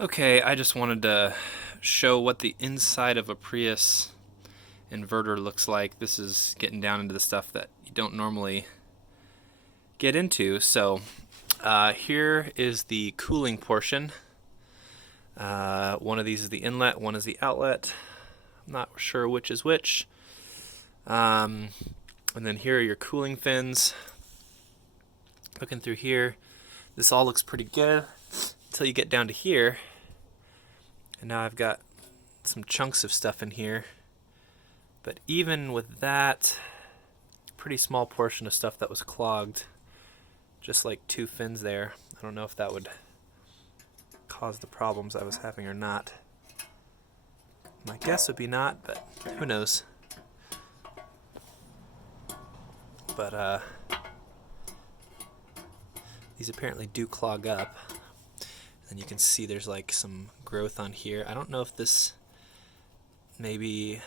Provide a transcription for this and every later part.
Okay, I just wanted to show what the inside of a Prius inverter looks like. This is getting down into the stuff that you don't normally get into. So here is the cooling portion. One of these is the inlet, one is the outlet. I'm not sure which is which. And then here are your cooling fins. Looking through here, this all looks pretty good until you get down to here. And now I've got some chunks of stuff in here. But even with that pretty small portion of stuff that was clogged, just like two fins there, I don't know if that would cause the problems I was having or not. My guess would be not, but who knows. But these apparently do clog up. And you can see there's like some growth on here. I don't know if this maybe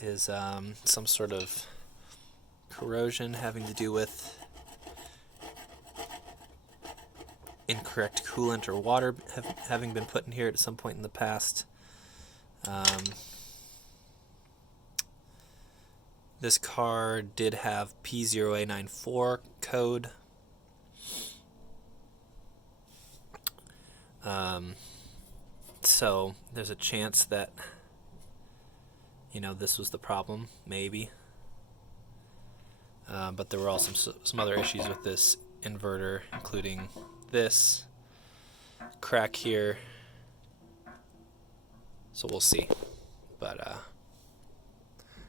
is some sort of corrosion having to do with incorrect coolant or water having been put in here at some point in the past. This car did have P0A94 code. So there's a chance that, you know, this was the problem, maybe. But there were also some other issues with this inverter, including this crack here. So we'll see. But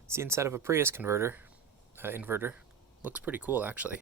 it's the inside of a Prius inverter. Looks pretty cool, actually.